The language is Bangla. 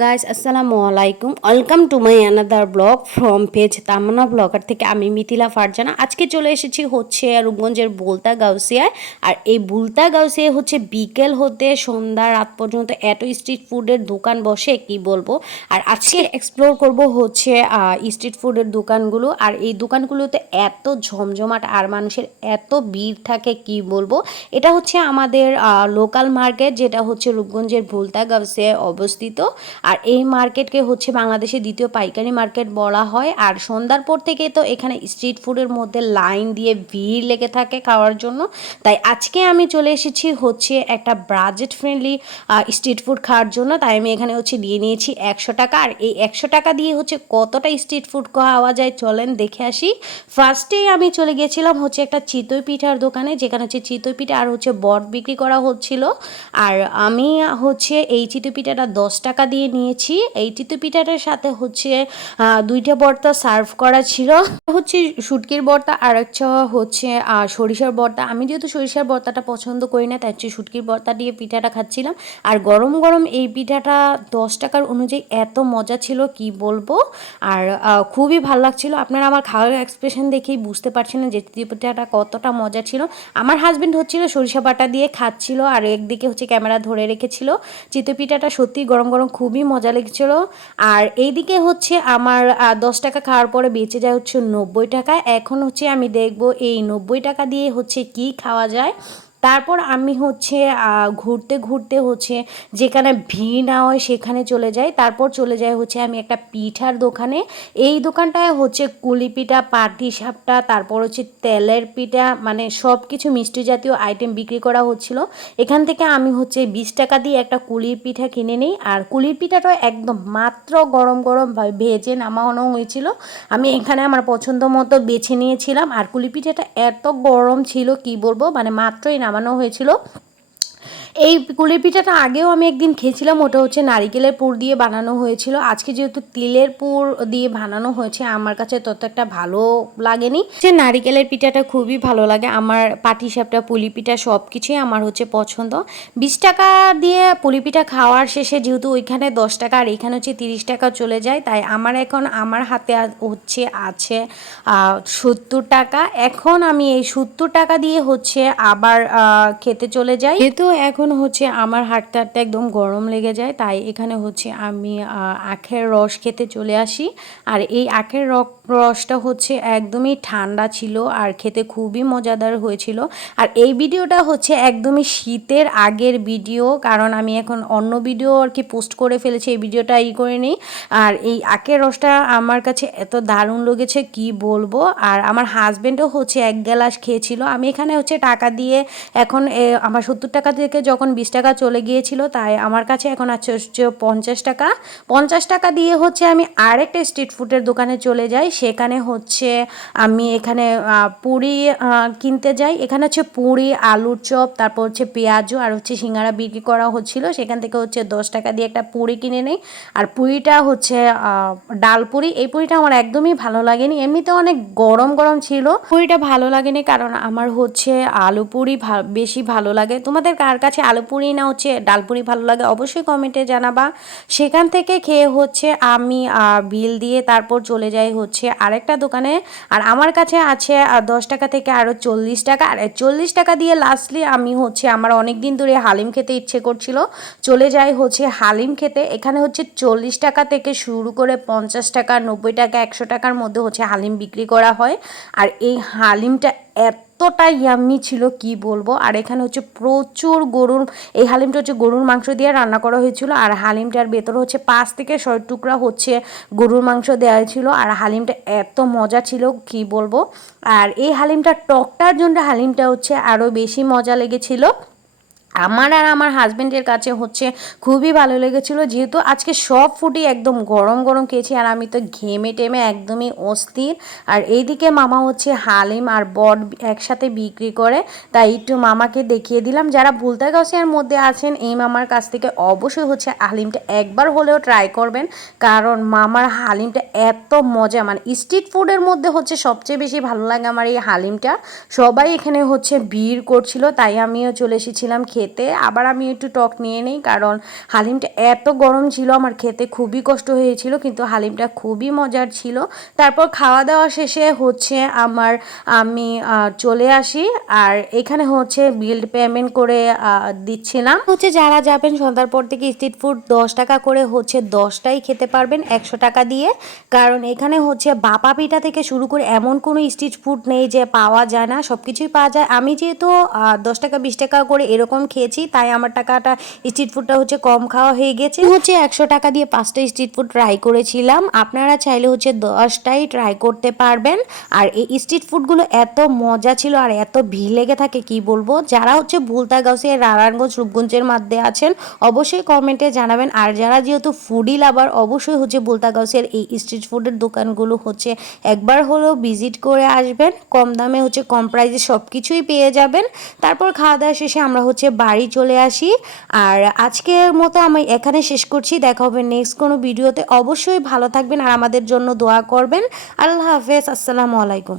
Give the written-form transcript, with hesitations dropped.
গাইস, আসসালামু আলাইকুম। Welcome to my another blog from page Tamanna blogger থেকে। আমি মিথিলা ফারজানা। আজকে চলে এসেছি হচ্ছে রূপগঞ্জের বুলতা গাউসিয়ায়। আর এই বুলতা গাউসিয়ায় হচ্ছে বিকেল হতে সন্ধ্যা রাত পর্যন্ত এত স্ট্রিট ফুডের দোকান বসে কি বলবো। আর আজকে এক্সপ্লোর করব হচ্ছে স্ট্রিট ফুডের দোকানগুলো। আর এই দোকানগুলোতে এত ঝমঝমাট আর মানুষের এত ভিড় থাকে কি বলবো। এটা হচ্ছে আমাদের লোকাল মার্কেট, যেটা হচ্ছে রূপগঞ্জের বুলতা গাউসিয়ায় অবস্থিত। আর এই মার্কেটকে হচ্ছে বাংলাদেশের দ্বিতীয় পাইকারি মার্কেট বলা হয়। আর সন্ধ্যার পর থেকে তো এখানে স্ট্রিট ফুডের মধ্যে লাইন দিয়ে ভিড় লেগে থাকে খাওয়ার জন্য। তাই আজকে আমি চলে এসেছি হচ্ছে একটা বাজেট ফ্রেন্ডলি স্ট্রিট ফুড খাওয়ার জন্য। তাই আমি এখানে হচ্ছে দিয়ে নিয়েছি 100 টাকা। আর এই 100 টাকা দিয়ে হচ্ছে কতটা স্ট্রিট ফুড খাওয়া যায় চলেন দেখে আসি। ফার্স্টেই আমি চলে গিয়েছিলাম হচ্ছে একটা চিতই পিঠার দোকানে, যেখানে হচ্ছে চিতই পিঠা আর হচ্ছে বট বিক্রি করা হচ্ছিল। আর আমি হচ্ছে এই চিতই পিঠাটা 10 টাকা দিয়ে নিয়েছি। এই চিতই পিঠাটার সাথে হচ্ছে 2টা ভর্তা সার্ভ করা ছিল, হচ্ছে শুটকির ভর্তা আর একটা হচ্ছে সরিষার ভর্তা। আমি যেহেতু সরিষার ভর্তাটা পছন্দ করি না, তাই হচ্ছে শুটকির ভর্তা দিয়ে পিঠাটা খাচ্ছিলাম। আর গরম গরম এই পিঠাটা 10 টাকার অনুযায়ী এত মজা ছিল কি বলবো। আর খুবই ভালো লাগছিল। আপনারা আমার খাওয়ার এক্সপ্রেশন দেখেই বুঝতে পারছিলেন যে চিতই পিঠাটা কতটা মজা ছিল। আমার হাজবেন্ড হচ্ছিল সরিষা বাটা দিয়ে খাচ্ছিল, আর একদিকে হচ্ছে ক্যামেরা ধরে রেখেছিল। চিতই পিঠাটা সত্যি গরম গরম খুবই মজা লেগেছিল। আর এইদিকে হচ্ছে আমার 10 টাকা খাওয়ার পরে বেঁচে যায় হচ্ছে 90 টাকা। এখন হচ্ছে আমি দেখব এই 90 টাকা দিয়ে হচ্ছে কি খাওয়া যায়। তারপর আমি হচ্ছে ঘুরতে ঘুরতে হচ্ছে যেখানে ভিড় না হয় সেখানে চলে যাই। তারপর চলে যাই হচ্ছে আমি একটা পিঠার দোকানে। এই দোকানটায় হচ্ছে কুলি পিঠা, পাটি সাপটা, তারপর হচ্ছে তেলের পিঠা, মানে সব কিছু মিষ্টি জাতীয় আইটেম বিক্রি করা হচ্ছিল। এখান থেকে আমি হচ্ছে 20 টাকা দিয়ে একটা কুলির পিঠা কিনে নিই। আর কুলির পিঠাটা একদম মাত্র গরম গরম ভেজে নামানো হয়েছিল। আমি এখানে আমার পছন্দ মতো বেছে নিয়েছিলাম। আর কুলি পিঠাটা এত গরম ছিল কি বলবো, মানে মাত্রই নামানো হয়েছিল। এই কুলি পিঠাটা আগেও আমি একদিন খেয়েছিলাম, ওটা হচ্ছে নারিকেলের পুর দিয়ে বানানো হয়েছিল। আজকে যেহেতু তিলের পুর দিয়ে বানানো হয়েছে, আমার কাছে তত একটা ভালো লাগেনি। যে নারিকেলের পিঠাটা খুবই ভালো লাগে আমার। পাটিসাপটা, পুলি পিঠা সব কিছুই আমার হচ্ছে পছন্দ। 20 টাকা দিয়ে পুলি পিঠা খাওয়ার শেষে যেহেতু ওইখানে 10 টাকা আর এখানে হচ্ছে 30 টাকা চলে যায়, তাই আমার এখন আমার হাতে হচ্ছে আছে 70 টাকা। এখন আমি এই 70 টাকা দিয়ে হচ্ছে আবার খেতে চলে যাই। যেহেতু এখন হচ্ছে আমার হাঁটতে হাঁটতে একদম গরম লেগে যায়, তাই এখানে হচ্ছে আমি আখের রস খেতে চলে আসি। আর এই আখের রসটা হচ্ছে একদমই ঠান্ডা ছিল আর খেতে খুবই মজাদার হয়েছিল। আর এই ভিডিওটা হচ্ছে একদমই শীতের আগের ভিডিও, কারণ আমি এখন অন্য ভিডিও আর কি পোস্ট করে ফেলেছি, এই ভিডিওটা করে নিই। আর এই আখের রসটা আমার কাছে এত দারুণ লেগেছে কি বলবো। আর আমার হাজব্যান্ডও হচ্ছে 1 গ্লাস খেয়েছিল। আমি এখানে হচ্ছে টাকা দিয়ে এখন আমার 70 টাকা থেকে যখন 20 টাকা চলে গিয়েছিল, তাই আমার কাছে এখন আছে হচ্ছে 50 টাকা। 50 টাকা দিয়ে হচ্ছে আমি আরেকটা স্ট্রিট ফুডের দোকানে চলে যাই। সেখানে হচ্ছে আমি এখানে পুরি কিনতে যাই। এখানে হচ্ছে পুরি, আলুর চপ, তারপর হচ্ছে পেঁয়াজু আর হচ্ছে সিঙ্গারা বিক্রি করা হচ্ছিল। সেখান থেকে হচ্ছে 10 টাকা দিয়ে একটা পুরি কিনে নেই। আর পুরিটা হচ্ছে ডাল পুরি। এই পুরিটা আমার একদমই ভালো লাগেনি, এমনিতে অনেক গরম গরম ছিল। পুরিটা ভালো লাগেনি কারণ আমার হচ্ছে আলু পুরি বেশি ভালো লাগে। তোমাদের কার কাছে আলু পুরি না হচ্ছে ডাল পুরি ভালো লাগে অবশ্যই কমেন্টে জানাবা। সেখান থেকে খেয়ে হচ্ছে আমি বিল দিয়ে তারপর চলে যাই হচ্ছে আরেকটা দোকানে। আর আমার কাছে আছে 10 টাকা থেকে আরও 40 টাকা। আর 40 টাকা দিয়ে লাস্টলি আমি হচ্ছে আমার অনেক দিন ধরে হালিম খেতে ইচ্ছে করছিল, চলে যাই হচ্ছে হালিম খেতে। এখানে হচ্ছে 40 টাকা থেকে শুরু করে 50 টাকা, 90 টাকা, 100 টাকার মধ্যে হচ্ছে হালিম বিক্রি করা হয়। আর এই হালিমটা এতটা ইয়াম্মি ছিল কি বলবো। আর এখানে হচ্ছে প্রচুর গরুর, এই হালিমটা হচ্ছে গরুর মাংস দিয়ে রান্না করা হয়েছিল। আর হালিমটার ভেতরে হচ্ছে 5 থেকে 6 টুকরা হচ্ছে গরুর মাংস দেওয়া ছিল। আর হালিমটা এত মজা ছিল কি বলবো। আর এই হালিমটা টকটার জন্য হালিমটা হচ্ছে আরও বেশি মজা লেগেছিল আমার। আর আমার হাজব্যান্ডের কাছে হচ্ছে খুবই ভালো লেগেছিল, যেহেতু আজকে সব ফুডই একদম গরম গরম খেয়েছি। আর আমি তো ঘেমে টেমে একদমই অস্থির। আর এইদিকে মামা হচ্ছে হালিম আর বট একসাথে বিক্রি করে, তাই একটু মামাকে দেখিয়ে দিলাম। যারা বুলতা গাউসিয়ার মধ্যে আছেন, এই মামার কাছ থেকে অবশ্যই হচ্ছে হালিমটা একবার হলেও ট্রাই করবেন, কারণ মামার হালিমটা এত মজা। মানে স্ট্রিট ফুডের মধ্যে হচ্ছে সবচেয়ে বেশি ভালো লাগে আমার এই হালিমটা। সবাই এখানে হচ্ছে ভিড় করছিল, তাই আমিও চলে এসেছিলাম খেতে। খেতে। আবার আমি একটু টক নিয়ে নিই, কারণ হালিমটা এত গরম ছিল আমার খেতে খুবই কষ্ট হয়েছিল, কিন্তু হালিমটা খুবই মজার ছিল। তারপর খাওয়া দাওয়া শেষে হচ্ছে আমি চলে আসি, আর এখানে হচ্ছে বিল পেমেন্ট করে দিচ্ছিলাম। হচ্ছে যারা যাবেন সন্ধ্যার পর থেকে স্ট্রিট ফুড 10 টাকা করে হচ্ছে 10টাই খেতে পারবেন 100 টাকা দিয়ে, কারণ এখানে হচ্ছে বাপা পিঠা থেকে শুরু করে এমন কোনো স্ট্রিট ফুড নেই যে পাওয়া যায় না, সব কিছুই পাওয়া যায়। আমি যেহেতু 10 টাকা 20 টাকা করে এরকম খেয়েছি, তাই আমার টাকাটা স্ট্রিট ফুডটা হচ্ছে কম খাওয়া হয়ে গেছে। হচ্ছে 100 টাকা দিয়ে 5টা স্ট্রিট ফুড ট্রাই করেছিলাম, আপনারা চাইলে হচ্ছে 10টাই ট্রাই করতে পারবেন। আর এই স্ট্রিট ফুডগুলো এত মজা ছিল আর এত ভিড় লেগে থাকে কি বলবো। যারা হচ্ছে ভুলতা গাউসিয়া নারায়ণগঞ্জ রূপগঞ্জের মধ্যে আছেন অবশ্যই কমেন্টে জানাবেন, আর যারা যেহেতু ফুডি লাভার অবশ্যই হচ্ছে ভুলতা গাউসিয়ার এই স্ট্রিট ফুডের দোকানগুলো হচ্ছে একবার হলেও ভিজিট করে আসবেন। কম দামে হচ্ছে কম প্রাইসে সব কিছুই পেয়ে যাবেন। তারপর খাওয়া দাওয়া শেষে আমরা হচ্ছে বাড়ি চলে আসি। আর আজকের মতো আমি এখানে শেষ করছি, দেখা হবে নেক্সট কোনো ভিডিওতে। অবশ্যই ভালো থাকবেন আর আমাদের জন্য দোয়া করবেন। আল্লাহ হাফেজ, আসসালামু আলাইকুম।